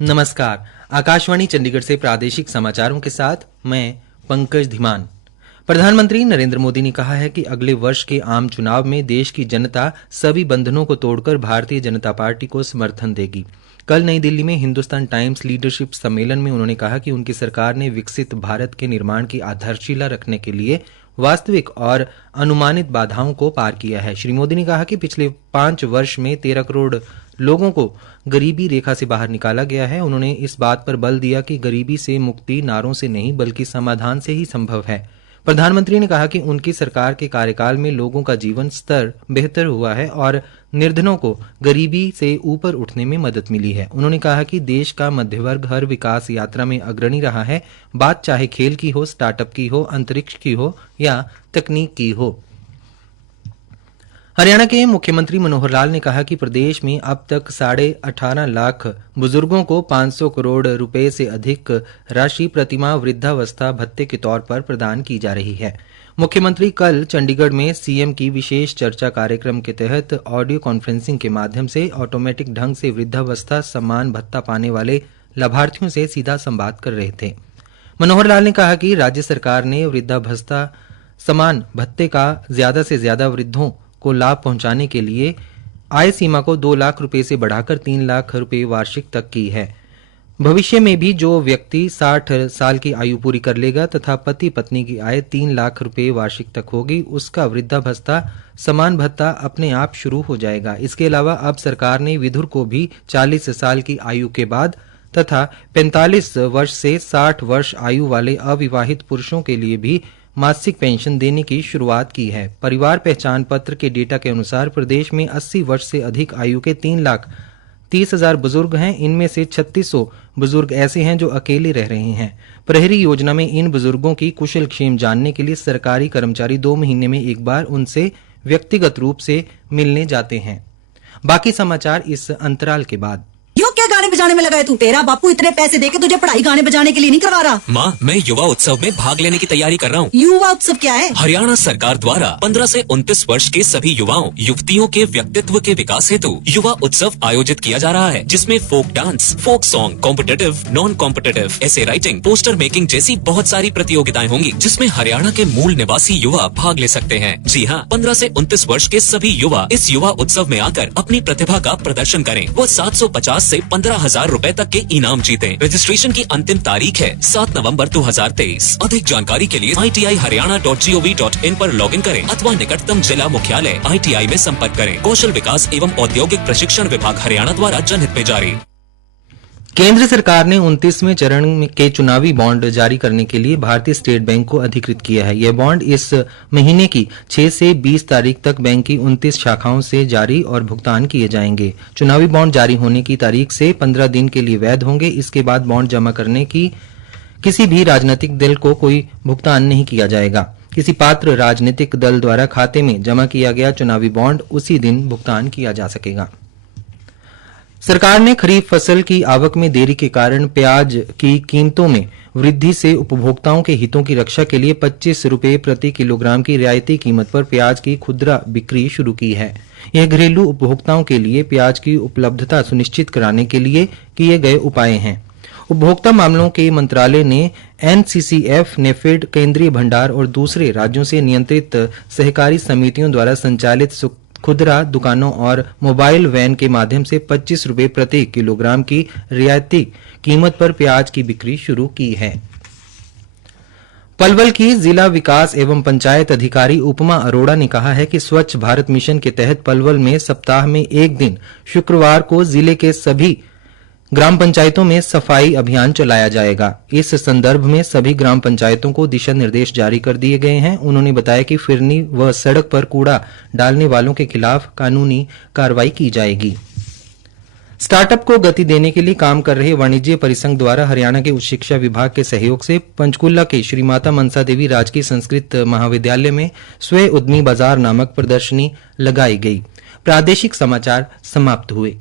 नमस्कार। आकाशवाणी चंडीगढ़ से प्रादेशिक समाचारों के साथ मैं पंकज धीमान। प्रधानमंत्री नरेंद्र मोदी ने कहा है कि अगले वर्ष के आम चुनाव में देश की जनता सभी बंधनों को तोड़कर भारतीय जनता पार्टी को समर्थन देगी। कल नई दिल्ली में हिंदुस्तान टाइम्स लीडरशिप सम्मेलन में उन्होंने कहा कि उनकी सरकार ने विकसित भारत के निर्माण की आधारशिला रखने के लिए वास्तविक और अनुमानित बाधाओं को पार किया है। श्री मोदी ने कहा कि पिछले 5 वर्ष में 13 करोड़ लोगों को गरीबी रेखा से बाहर निकाला गया है। उन्होंने इस बात पर बल दिया कि गरीबी से मुक्ति नारों से नहीं बल्कि समाधान से ही संभव है। प्रधानमंत्री ने कहा कि उनकी सरकार के कार्यकाल में लोगों का जीवन स्तर बेहतर हुआ है और निर्धनों को गरीबी से ऊपर उठने में मदद मिली है। उन्होंने कहा कि देश का मध्य वर्ग हर विकास यात्रा में अग्रणी रहा है, बात चाहे खेल की हो, स्टार्टअप की हो, अंतरिक्ष की हो या तकनीक की हो। हरियाणा के मुख्यमंत्री मनोहर लाल ने कहा कि प्रदेश में अब तक 18.5 लाख बुजुर्गों को 500 करोड़ रुपए से अधिक राशि प्रतिमाह वृद्धावस्था भत्ते के तौर पर प्रदान की जा रही है। मुख्यमंत्री कल चंडीगढ़ में सीएम की विशेष चर्चा कार्यक्रम के तहत ऑडियो कॉन्फ्रेंसिंग के माध्यम से ऑटोमेटिक ढंग से वृद्धावस्था सम्मान भत्ता पाने वाले लाभार्थियों से सीधा संवाद कर रहे थे। मनोहर लाल ने कहा कि राज्य सरकार ने वृद्धावस्था सम्मान भत्ते का ज्यादा से ज्यादा वृद्धों को लाभ पहुंचाने के लिए आय सीमा को 2 लाख रुपए से बढ़ाकर 3 लाख रुपए वार्षिक तक की है। भविष्य में भी जो व्यक्ति 60 साल की आयु पूरी कर लेगा तथा पति पत्नी की आय 3 लाख रुपए वार्षिक तक होगी, उसका वृद्धावस्था समान भत्ता अपने आप शुरू हो जाएगा। इसके अलावा अब सरकार ने विधुर को भी 40 साल की आयु के बाद तथा 45 वर्ष से 60 वर्ष आयु वाले अविवाहित पुरुषों के लिए भी मासिक पेंशन देने की शुरुआत की है। परिवार पहचान पत्र के डेटा के अनुसार प्रदेश में 80 वर्ष से अधिक आयु के 3,30,000 बुजुर्ग हैं। इनमें से 3600 बुजुर्ग ऐसे हैं जो अकेले रह रहे हैं। प्रहरी योजना में इन बुजुर्गों की कुशल क्षेम जानने के लिए सरकारी कर्मचारी 2 महीने में एक बार उनसे व्यक्तिगत रूप से मिलने जाते हैं। बाकी समाचार इस अंतराल के बाद। क्या गाने बजाने में लगा है तू? तेरा बापू इतने पैसे देके तुझे पढ़ाई गाने बजाने के लिए नहीं करवा रहा। माँ, मैं युवा उत्सव में भाग लेने की तैयारी कर रहा हूँ। युवा उत्सव क्या है? हरियाणा सरकार द्वारा 15 से 29 वर्ष के सभी युवाओं युवतियों के व्यक्तित्व के विकास हेतु युवा उत्सव आयोजित किया जा रहा है, जिसमें folk dance, folk song, competitive, non competitive, essay writing, poster making जैसी बहुत सारी प्रतियोगिताएं होंगी, जिसमें हरियाणा के मूल निवासी युवा भाग ले सकते हैं। जी हाँ, 15 से 29 वर्ष के सभी युवा इस युवा उत्सव में आकर अपनी प्रतिभा का प्रदर्शन करें। वो 750 से 15,000 रुपए तक के इनाम जीतें। रजिस्ट्रेशन की अंतिम तारीख है 7 नवंबर 2023। अधिक जानकारी के लिए iti-haryana.gov.in पर लॉगिन करें अथवा निकटतम जिला मुख्यालय ITI में संपर्क करें। कौशल विकास एवं औद्योगिक प्रशिक्षण विभाग हरियाणा द्वारा जनहित में जारी। केंद्र सरकार ने 29वें चरण के चुनावी बॉन्ड जारी करने के लिए भारतीय स्टेट बैंक को अधिकृत किया है। यह बॉन्ड इस महीने की 6 से 20 तारीख तक बैंक की 29 शाखाओं से जारी और भुगतान किए जाएंगे। चुनावी बॉन्ड जारी होने की तारीख से 15 दिन के लिए वैध होंगे। इसके बाद बॉन्ड जमा करने की किसी भी राजनीतिक दल को कोई भुगतान नहीं किया जाएगा। किसी पात्र राजनीतिक दल द्वारा खाते में जमा किया गया चुनावी बॉन्ड उसी दिन भुगतान किया जा सकेगा। सरकार ने खरीफ फसल की आवक में देरी के कारण प्याज की कीमतों में वृद्धि से उपभोक्ताओं के हितों की रक्षा के लिए 25 रुपए प्रति किलोग्राम की रियायती कीमत पर प्याज की खुदरा बिक्री शुरू की है। यह घरेलू उपभोक्ताओं के लिए प्याज की उपलब्धता सुनिश्चित कराने के लिए किए गए उपाय हैं। उपभोक्ता मामलों के मंत्रालय ने NCCF, नेफेड, केंद्रीय भंडार और दूसरे राज्यों से नियंत्रित सहकारी समितियों द्वारा संचालित खुदरा दुकानों और मोबाइल वैन के माध्यम से 25 रुपए प्रति किलोग्राम की रियायती कीमत पर प्याज की बिक्री शुरू की है। पलवल की जिला विकास एवं पंचायत अधिकारी उपमा अरोड़ा ने कहा है कि स्वच्छ भारत मिशन के तहत पलवल में सप्ताह में एक दिन शुक्रवार को जिले के सभी ग्राम पंचायतों में सफाई अभियान चलाया जाएगा। इस संदर्भ में सभी ग्राम पंचायतों को दिशा निर्देश जारी कर दिए गए हैं। उन्होंने बताया कि फिरनी व सड़क पर कूड़ा डालने वालों के खिलाफ कानूनी कार्रवाई की जाएगी। स्टार्टअप को गति देने के लिए काम कर रहे वाणिज्य परिसंघ द्वारा हरियाणा के उच्च शिक्षा विभाग के सहयोग से पंचकूला के श्री माता मनसा देवी राजकीय संस्कृत महाविद्यालय में स्वयं उद्यमी बाजार नामक प्रदर्शनी लगाई गई। प्रादेशिक समाचार समाप्त हुए।